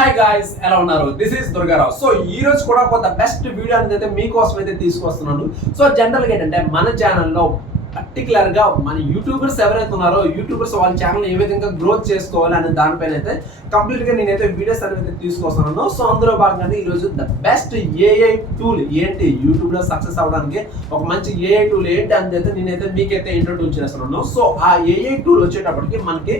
Hi guys, ఎలా ఉన్నారు? This is Durgarao. So ఈ రోజు కూడా ఒక బెస్ట్ వీడియో అనేది అయితే మీకోసం అయితే తీసుకొస్తున్నాను. సో జనరల్గా ఏంటంటే మన ఛానల్లో పర్టికులర్ గా మన యూట్యూబర్స్ ఎవరైతే ఉన్నారో యూట్యూబర్స్ వాళ్ళ ఛానల్ ఏ విధంగా గ్రోత్ చేసుకోవాలి అనే దానిపైన అయితే కంప్లీట్ గా నేనైతే వీడియోస్ అనేది తీసుకొస్తున్నాను. సో అందులో భాగంగా ఈ రోజు ద బెస్ట్ ఏఐ టూల్ ఏంటి యూట్యూబ్ లో సక్సెస్ అవ్వడానికి ఒక మంచి ఏఐ టూల్ ఏంటి అని అయితే నేనైతే మీకైతే ఇంట్రొడ్యూస్ చేస్తున్నాను. సో ఆ ఏఐ టూల్ వచ్చేటప్పటికి మనకి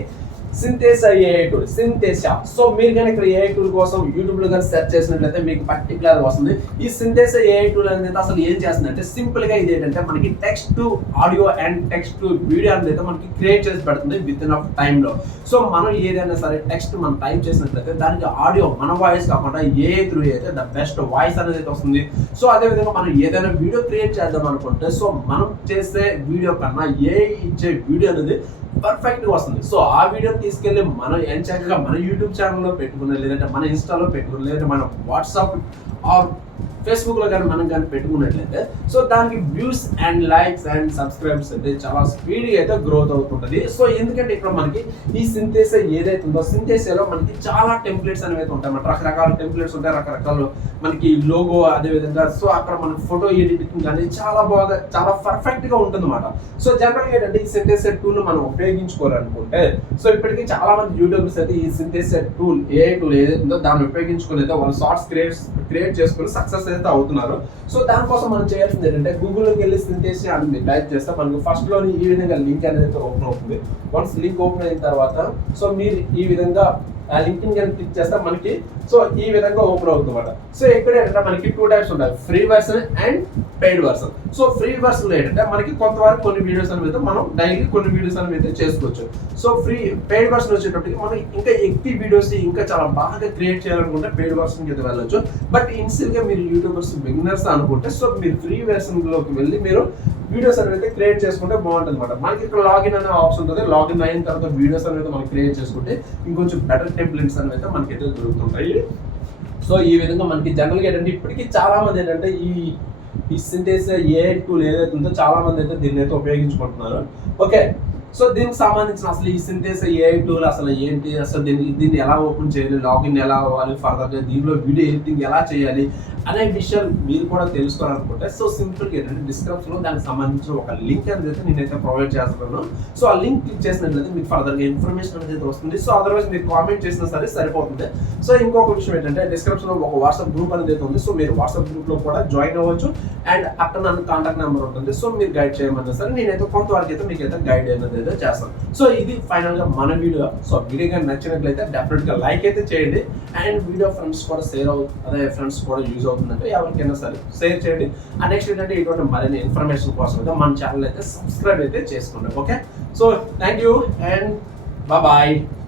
సింథేసా ఏఐ టూల్, సింథేసా. సో మీరు కానీ ఇక్కడ ఏఐ టూల్ కోసం యూట్యూబ్ లో కానీ సెర్చ్ చేసినట్లయితే మీకు పర్టికులర్ వస్తుంది. ఈ సింథేసా ఏఐ టూల్ అనేది అసలు ఏం చేస్తుందంటే సింపుల్ గా ఇది ఏంటంటే మనకి text to audio and text to video అనేది అయితే మనకి క్రియేట్ చేసి పెడుతుంది విత్ ఇన్ ఆఫ్ టైమ్ లో. సో మనం ఏదైనా సరే టెక్స్ట్ మనం టైప్ చేసినట్లయితే దానికి ఆడియో మన వాయిస్ కాకుండా ఏఐ త్రూ అయితే ద బెస్ట్ వాయిస్ అనేది అయితే వస్తుంది. సో అదే విధంగా మనం ఏదైనా వీడియో క్రియేట్ చేద్దాం అనుకుంటే సో మనం చేసే వీడియో కన్నా ఏఐ ఇచ్చే వీడియో అనేది పర్ఫెక్ట్ గా వస్తుంది. సో ఆ వీడియో తీసుకెళ్లి మనం ఎంచక్కగా మన యూట్యూబ్ ఛానల్లో పెట్టుకుని, లేదంటే మన ఇన్స్టాలో పెట్టుకుని, లేదంటే మన వాట్సాప్ ఆర్ ఫేస్బుక్ లో కానీ మనం కానీ పెట్టుకున్నట్లయితే సో దానికి views and likes and subscribers అయితే చాలా స్పీడ్గా అయితే గ్రోత్ అవుతుంటది. సో ఎందుకంటే ఇక్కడ మనకి ఈ సింథేసా ఏదైతే ఉందో సింథేసాలో మనకి చాలా టెంప్లెట్స్ అనేవి అయితే ఉంటాయి. రకరకాల టెంప్లెట్స్ ఉంటాయి, రకరకాల మనకి లోగో, అదే విధంగా సో అక్కడ మనకి ఫోటో ఎడిటింగ్ కానీ చాలా బాగా చాలా పర్ఫెక్ట్ గా ఉంటుంది అన్నమాట. సో జనరల్ గా ఏంటంటే ఈ సింథేసా టూల్ మనం ఉపయోగించుకోవాలనుకుంటే సో ఇప్పటికీ చాలా మంది యూట్యూబర్స్ అయితే ఈ సింథేసా టూల్ ఏఐ టూల్ ఏదైతే ఉందో దాన్ని ఉపయోగించుకుని అయితే వాళ్ళు షార్ట్స్ క్రియేట్ చేసుకుని సక్సెస్ అయితే అవుతున్నారు. సో దానికోసం మనం చేయాల్సింది ఏంటంటే గూగుల్లోకి వెళ్ళి సింథేసా అని మీరు టైప్ చేస్తే మనకు ఫస్ట్ లోని ఈ విధంగా లింక్ అనేది ఓపెన్ అవుతుంది. వన్స్ లింక్ ఓపెన్ అయిన తర్వాత సో మీరు ఈ విధంగా ఆ లింక్ క్లిక్ చేస్తే మనకి సో ఈ విధంగా ఓపెన్ అవుతుంది అన్నమాట. సో ఇక్కడ ఏంటంటే మనకి టూ టైప్స్ ఉంటాయి, free version and paid version. So free version ఏంటంటే మనకి కొంతవరకు కొన్ని వీడియోస్ అనేది మనం డైలీ కొన్ని వీడియోస్ అనేది చేసుకోవచ్చు. సో పెయిడ్ వర్షన్ వచ్చేటప్పటికి మనం ఇంకా ఎక్కువ వీడియోస్ ఇంకా చాలా బాగా క్రియేట్ చేయాలనుకుంటే పెయిడ్ వర్షన్ కి వెళ్ళొచ్చు. బట్ ఇన్స్టెంట్ గా మీరు యూట్యూబర్స్ బిగినర్స్ అనుకుంటే సో మీరు ఫ్రీ వర్షన్ లోకి వెళ్ళి మీరు వీడియోస్ అనేది క్రియేట్ చేసుకుంటే బాగుంటుంది అనమాట. మనకి ఇక్కడ లాగిన్ అనే ఆప్షన్ ఉంటుంది. లాగిన్ అయిన తర్వాత వీడియోస్ అనేది మనం క్రియేట్ చేసుకుంటే ఇంకొంచెం బెటర్ టెంప్లెట్స్ అనేది మనకైతే దొరుకుతుంటాయి. సో ఈ విధంగా మనకి జనరల్గా ఏంటంటే ఇప్పటికీ చాలా మంది ఏంటంటే ఈ సింథేసా ఏఐ టూల్ ఏదైతే ఉందో చాలా మంది అయితే దీన్ని అయితే ఉపయోగించుకుంటున్నారు. ఓకే, సో దీనికి సంబంధించిన అసలు ఈ సింథేసా ఏఐ టూల్ అసలు ఏంటి, అసలు దీన్ని ఎలా ఓపెన్ చేయాలి, లాగిన్ ఎలా అవ్వాలి, ఫర్దర్గా దీనిలో వీడియో ఎడిటింగ్ ఎలా చేయాలి అనే విషయాలు మీరు కూడా తెలుసుకోవాలనుకుంటే సో సింపుల్గా ఏంటంటే డిస్క్రిప్షన్లో దానికి సంబంధించిన ఒక లింక్ అనేది నేనైతే ప్రొవైడ్ చేస్తున్నాను. సో ఆ లింక్ క్లిక్ చేసినట్లయితే మీకు ఫర్దర్గా ఇన్ఫర్మేషన్ అనేది వస్తుంది. సో అదర్వైజ్ మీరు కామెంట్ చేసినా సరే సరిపోతుంది. సో ఇంకొక విషయం ఏంటంటే డిస్క్రిప్షన్లో ఒక వాట్సాప్ గ్రూప్ అనేది ఉంది. సో మీరు వాట్సాప్ గ్రూప్లో కూడా జాయిన్ అవ్వచ్చు అండ్ అక్కడ నన్ను కాంటాక్ట్ నెంబర్ ఉంటుంది. సో మీరు గైడ్ చేయమన్నా సరే నేనైతే కొంతవరకు అయితే మీకు అయితే గైడ్ అనేది చేస్తాను. సో ఇది ఫైనల్ గా మన వీడియో. సో వీడియో కానీ నచ్చినట్లయితే డెఫినెట్ గా లైక్ అయితే చేయండి అండ్ వీడియో ఫ్రెండ్స్ కూడా అదే ఫ్రెండ్స్ కూడా యూజ్ అవుతుందంటే ఎవరికైనా సరే షేర్ చేయండి. అండ్ నెక్స్ట్ ఏంటంటే ఇటువంటి మరిన్ని ఇన్ఫర్మేషన్ కోసం అయితే మన ఛానల్ అయితే సబ్స్క్రైబ్ అయితే చేసుకోండి. Okay, so thank you and bye.